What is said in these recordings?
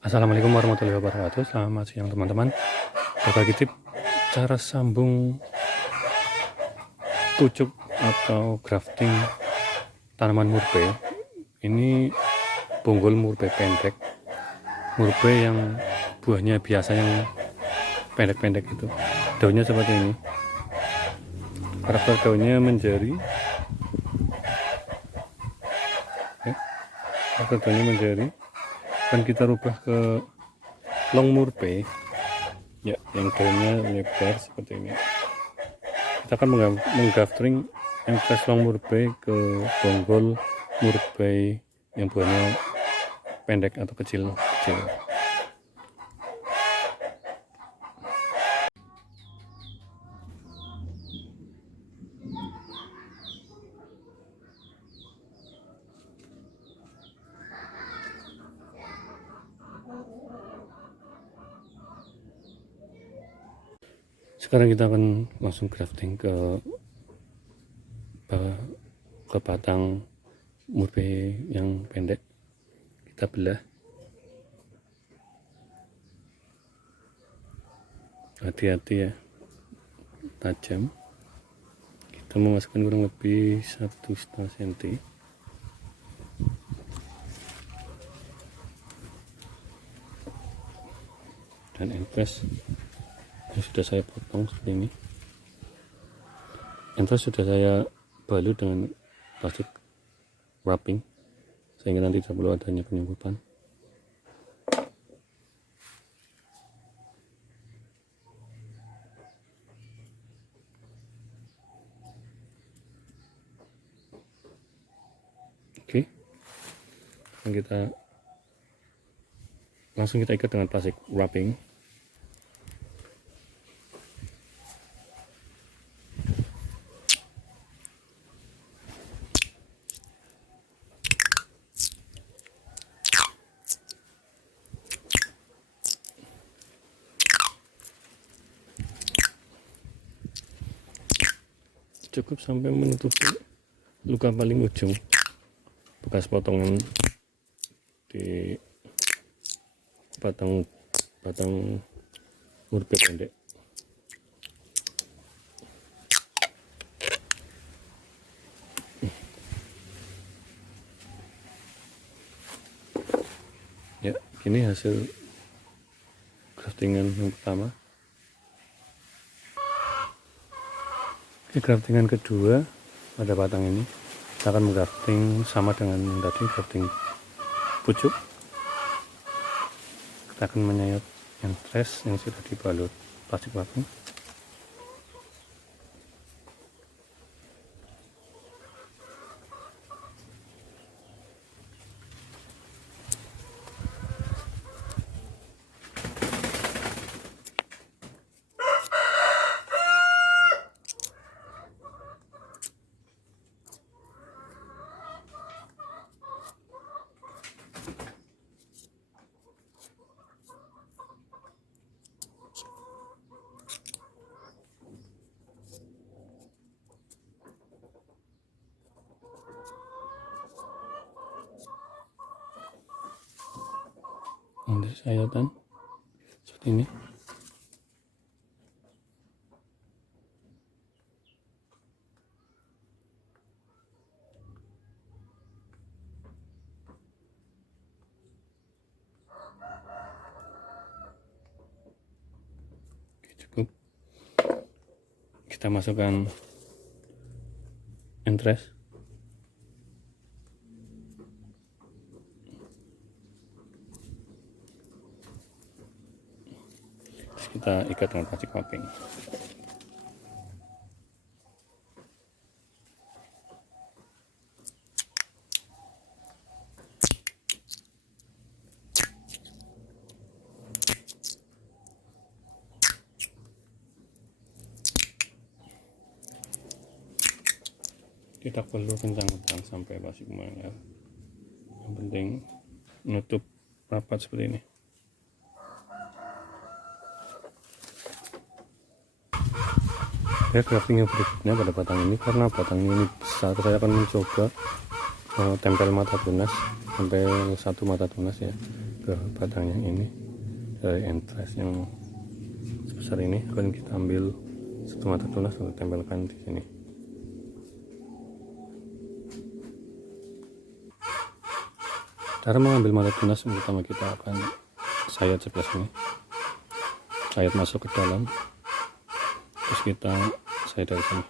Assalamualaikum warahmatullahi wabarakatuh. Selamat siang teman-teman. Berbagi tips cara sambung pucuk atau grafting tanaman murbei. Ini bonggol murbei pendek, murbei yang buahnya biasa yang pendek-pendek itu. Daunnya seperti ini. Karakter daunnya menjadi karakter daunnya menjadi. Dan kita rubah ke long murbei ya, yang daunnya lebar seperti ini. Kita akan menggrafting yang long murbei ke bonggol murbei yang buahnya pendek atau kecil. Sekarang kita akan langsung grafting ke batang murbei yang pendek. Kita belah. Hati-hati ya, tajam. Kita memasukkan kurang lebih 1,5 cm. Dan entres yang sudah saya potong seperti ini. Entres sudah saya balut dengan plastik wrapping sehingga nanti tidak perlu adanya penyemprotan. Oke, dan langsung kita ikat dengan plastik wrapping. Cukup sampai menutupi luka paling ujung bekas potongan di batang murbei pendek. Ya, ini hasil graftingan yang pertama. Graftingan kedua pada batang ini kita akan menggrafting sama dengan yang tadi, grafting pucuk. Kita akan menyayat yang tres yang sudah dibalut plastik wrapping. Untuk sayatan seperti ini. Oke, cukup. Kita masukkan entres. Kita ikat dengan plastik wrapping. Tidak perlu kencang-kencang sampai plastik meleleh. Yang penting menutup rapat seperti ini. Ya, grafting yang berikutnya pada batang ini, karena batang ini besar, saya akan mencoba tempel mata tunas sampai 1 mata tunas ya. ke batang yang ini. Dari entres yang sebesar ini akan kita ambil satu mata tunas untuk tempelkan di sini. Cara mengambil mata tunas, yang pertama kita akan sayat sebelah sini, sayat masuk ke dalam, terus kita sayat dari sini,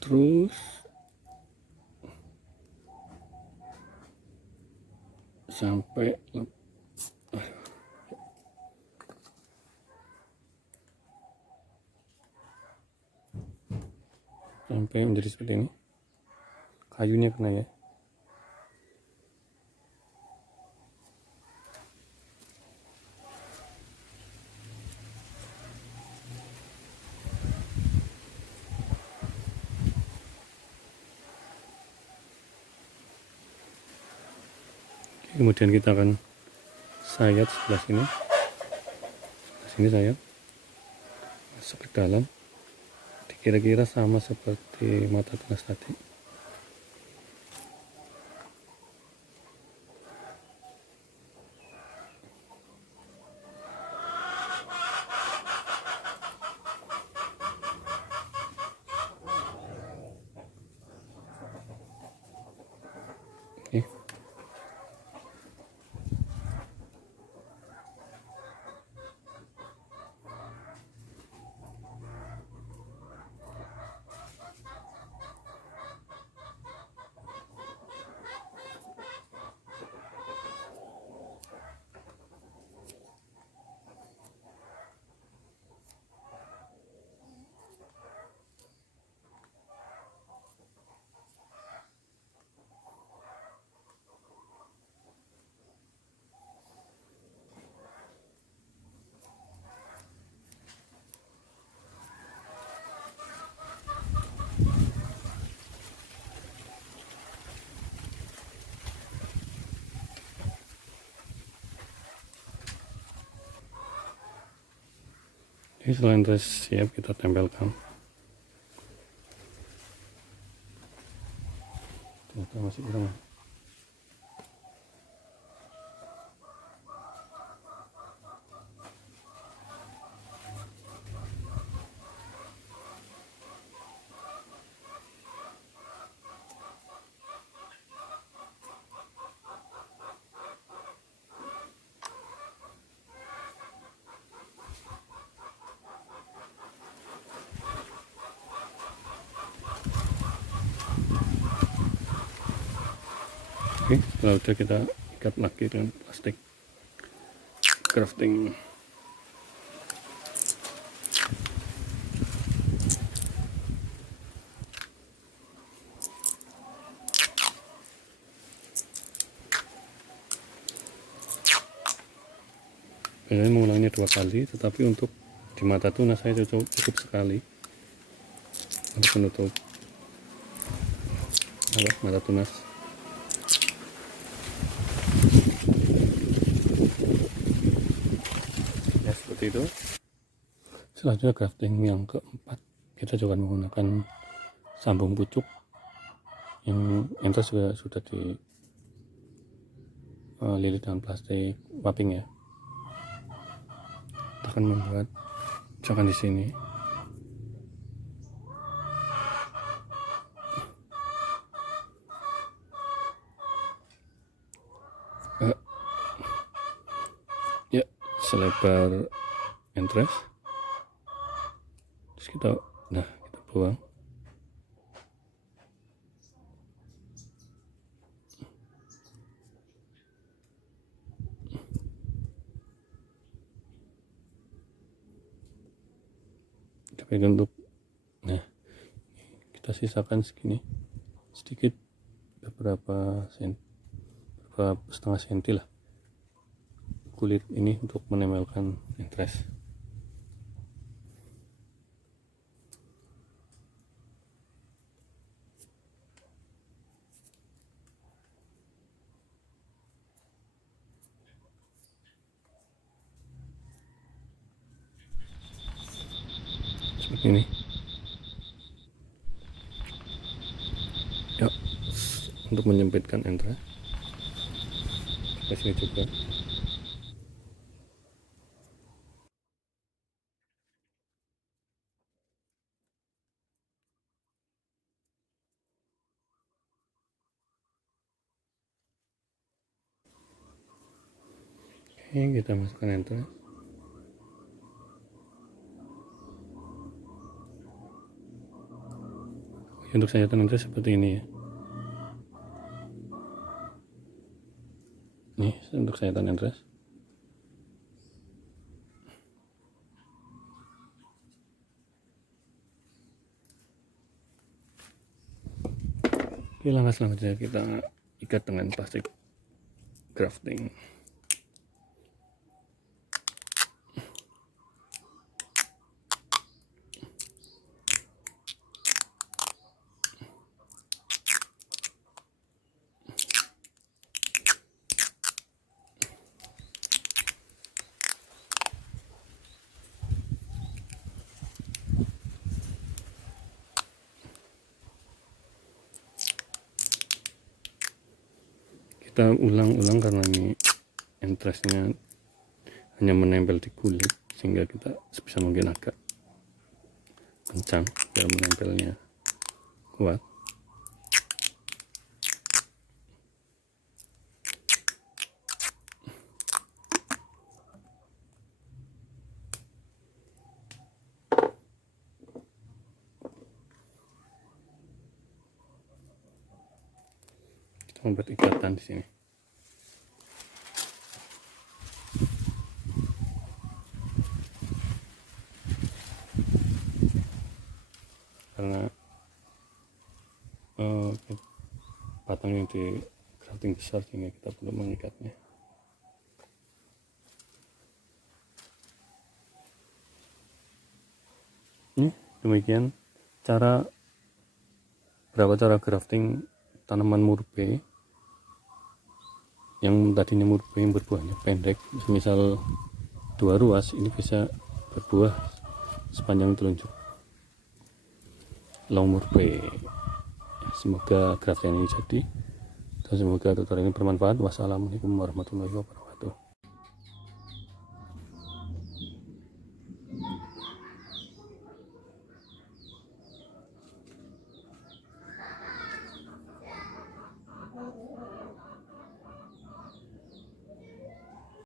terus sampai menjadi seperti ini. Kayunya kena ya. Kemudian kita akan sayat sebelah sini sayat masuk ke dalam, kira-kira sama seperti mata tunas tadi. Oke. Ini selain entres siap, kita tempelkan. Ternyata masih kurang. Oke, setelah udah kita ikat lagi dengan plastik grafting. Biasanya mengulangnya 2 kali, tetapi untuk di mata tunas saya cukup sekali untuk menutup mata tunas. Ya, seperti itu. Selanjutnya grafting yang keempat, kita juga menggunakan sambung pucuk yang entres juga sudah dililit dengan plastik wrapping ya. Kita akan membuat misalkan di sini ya selebar entres, terus kita buang. Kita pegang untuk kita sisakan segini sedikit, beberapa setengah senti lah kulit ini untuk menempelkan entres. Seperti ini ya, untuk menyempitkan entres. ke sini juga. Oke, kita masukkan enter. Untuk sayatan enter seperti ini ya. Nih untuk sayatan enter. Oke, langkah selanjutnya kita ikat dengan plastik grafting. Kita ulang-ulang karena ini entrasnya hanya menempel di kulit, sehingga kita sebisa mungkin agak kencang biar menempelnya kuat. Kita membuat ikatan di sini. Karena batang yang di grafting besar, sehingga kita perlu mengikatnya. Demikian berapa cara grafting tanaman murbei yang tadinya murbei yang berbuahnya pendek, misal 2 ruas, ini bisa berbuah sepanjang telunjuk long murbei. Semoga grafting ini jadi, dan semoga tutorial ini bermanfaat. Wassalamualaikum warahmatullahi wabarakatuh.